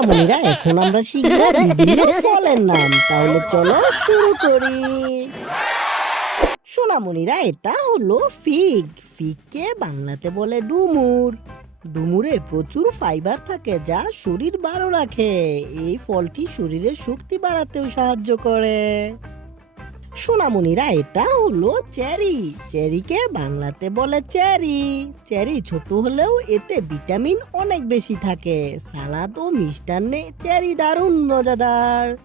সোনামণিরা, এখন আমরা শিখবো বিভিন্ন ফলের নাম। তাহলে চলো শুরু করি। সোনামণিরা, এটা হলো ফিগ। ফিগকে বাংলাতে বলে ডুমুর। ডুমুরে প্রচুর ফাইবার থাকে যা শরীর ভালো রাখে। এই ফলটি শরীরের শক্তি বাড়াতেও সাহায্য করে। সোনামণিরা, এটা হলো চেরি। চেরিকে বাংলাতে বলে চেরি। চেরি ছোট হলেও এতে ভিটামিন অনেক বেশি থাকে। সালাদ ও মিষ্টান্নে চেরি দারুণ মজাদার।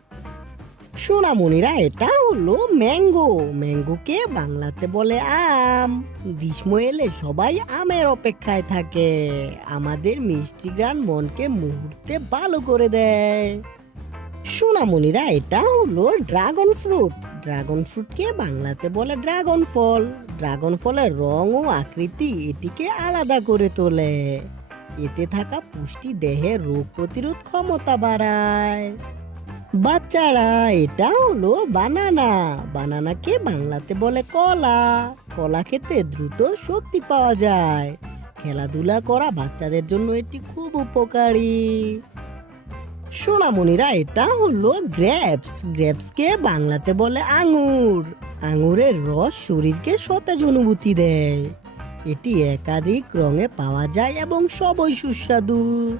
সোনামণিরা, এটা হলো ম্যাঙ্গো। ম্যাঙ্গোকে বাংলাতে বলে আম। গ্রীষ্ম এলে সবাই আমের অপেক্ষায় থাকে। আমাদের মিষ্টি গান মনকে মুহূর্তে ভালো করে দেয়। সোনামণিরা, এটা হলো ড্রাগন ফ্রুট। ড্রাগন ফ্রুটকে বাংলাতে বলে ড্রাগন ফল। ড্রাগন ফলের রং ও আকৃতি এটিকে আলাদা করে তোলে। এতে থাকা পুষ্টি দেহের রোগ প্রতিরোধ ক্ষমতা বাড়ায়। বাচ্চারা, এটা হলো বানানা। বানানাকে বাংলাতে বলে কলা। কলা খেতে দ্রুত শক্তি পাওয়া যায়। খেলাধুলা করা বাচ্চাদের জন্য এটি খুব উপকারী। সোনামণিরা, এটা হলো গ্রেপস। গ্রেপসকে বাংলাতে বলে আঙুর। আঙুরের রস শরীরকে সতেজ অনুভূতি দেয়। এটি একাধিক রঙে পাওয়া যায় এবং সবই সুস্বাদু।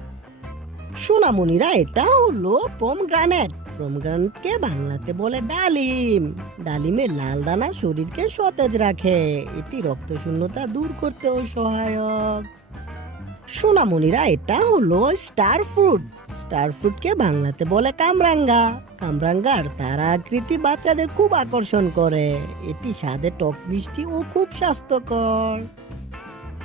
সোনামণিরা, এটা হলো পমগ্রানেট। পমগ্রানেটকে বাংলাতে বলে ডালিম। ডালিমের লাল দানা শরীরকে সতেজ রাখে। এটি রক্তশূন্যতা দূর করতেও সহায়ক। সোনামণিরা, এটা হলো স্টার ফ্রুট। স্টার ফ্রুটকে বাংলাতে বলে কামরাঙ্গা। কামরাঙ্গার তারা আকৃতি বাচ্চাদের খুব আকর্ষণ করে। এটি স্বাদে টক মিষ্টি ও খুব স্বাস্থ্যকর।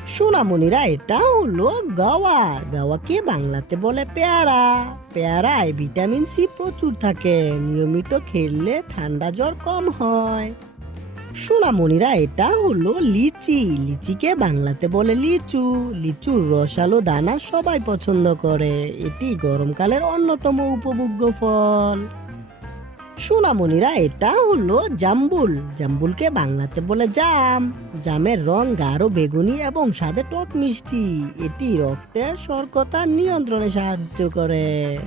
সোনামণিরা, এটা হলো গাওয়া। গাওয়াকে বাংলাতে বলে পেয়ারা। পেয়ারায় ভিটামিন সি প্রচুর থাকে। নিয়মিত খেলে ঠান্ডা জ্বর কম হয়। সোনামণিরা, এটা হলো লিচি। লিচিকে বাংলাতে বলে লিচু। লিচুর রসালো দানা সবাই পছন্দ করে। এটি গরমকালের অন্যতম উপভোগ্য ফল। সোনামণিরা, এটা হলো জাম্বুল। জাম্বুলকে বাংলাতে বলে জাম। জামের রং গাঢ় বেগুনি এবং স্বাদে টক মিষ্টি। এটি রক্তের শর্করা নিয়ন্ত্রণে সাহায্য করে।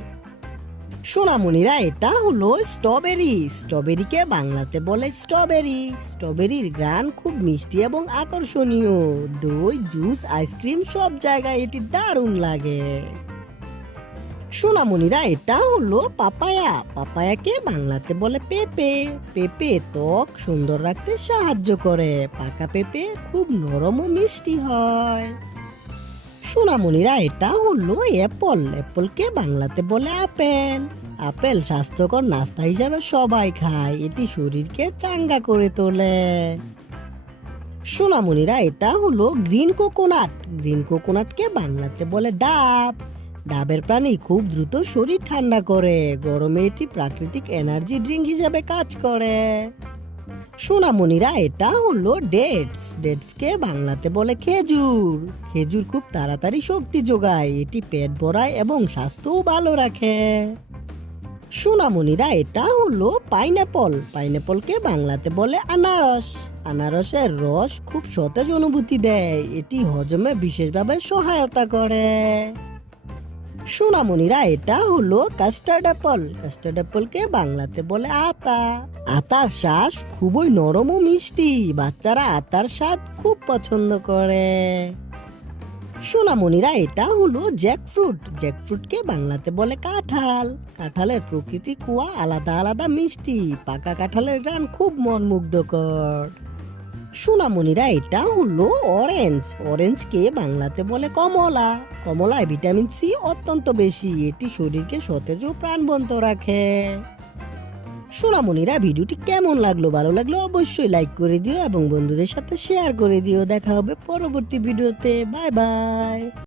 সোনামণিরা, এটা হলো স্ট্রবেরি। স্ট্রবেরিকে বাংলাতে বলে স্ট্রবেরি। স্ট্রবেরির ঘ্রাণ খুব মিষ্টি এবং আকর্ষণীয়। দই, জুস, আইসক্রিম সব জায়গায় এটি দারুণ লাগে। সোনামণিরা, এটা হলো পাপায়া। পাপায়াকে বাংলাতে বলে পেঁপে। পেঁপে ত্বক সুন্দর রাখতে সাহায্য করে। পাকা পেঁপে খুব নরম ও মিষ্টি হয়। সোনামণিরা, এটা হলো অ্যাপল। অ্যাপলকে বাংলাতে বলে আপেল। আপেল স্বাস্থ্যকর নাস্তা হিসাবে সবাই খায়। এটি শরীরকে চাঙ্গা করে তোলে। সোনামণিরা, এটা হলো গ্রিন কোকোনাট। গ্রিন কোকোনাটকে বাংলাতে বলে ডাব। ডাবের পানি খুব দ্রুত শরীর ঠান্ডা করে। গরমে এটি প্রাকৃতিক এনার্জি ড্রিঙ্ক হিসেবে কাজ করে। সোনামণিরা, এটা হলো ডেটস। ডেটসকে বাংলাতে বলে খেজুর। খেজুর খুব তাড়াতাড়ি শক্তি যোগায়। এটি পেট ভরায় এবং স্বাস্থ্যও ভালো রাখে। সোনামণিরা, এটা হলো পাইনাপল। পাইনাপলকে বাংলাতে বলে আনারস। আনারসের রস খুব সতেজ অনুভূতি দেয়। এটি হজমে বিশেষভাবে সহায়তা করে। সোনামণিরা, এটা হলো কাস্টার্ড অ্যাপল। কাস্টার্ড অ্যাপলকে বাংলাতে বলে আতা। আতার শ্বাস খুবই নরম ও মিষ্টি। বাচ্চারা আতার স্বাদ খুব পছন্দ করে। সোনামণিরা, এটা হলো জ্যাকফ্রুট। জ্যাকফ্রুটকে বাংলাতে বলে কাঁঠাল। কাঁঠালের প্রকৃতি কুয়া আলাদা আলাদা মিষ্টি। পাকা কাঁঠালের ঘ্রাণ খুব মনমুগ্ধকর। সোনামণিরা, এটা হলো অরেঞ্জ। অরেঞ্জকে বাংলাতে বলে কমলা। কমলায় ভিটামিন সি অত্যন্ত বেশি। এটি শরীরকে সতেজ ও প্রাণবন্ত রাখে। সোনামণিরা, ভিডিওটি কেমন লাগলো? ভালো লাগলো অবশ্যই লাইক করে দিও এবং বন্ধুদের সাথে শেয়ার করে দিও। দেখা হবে পরবর্তী ভিডিওতে। Bye bye.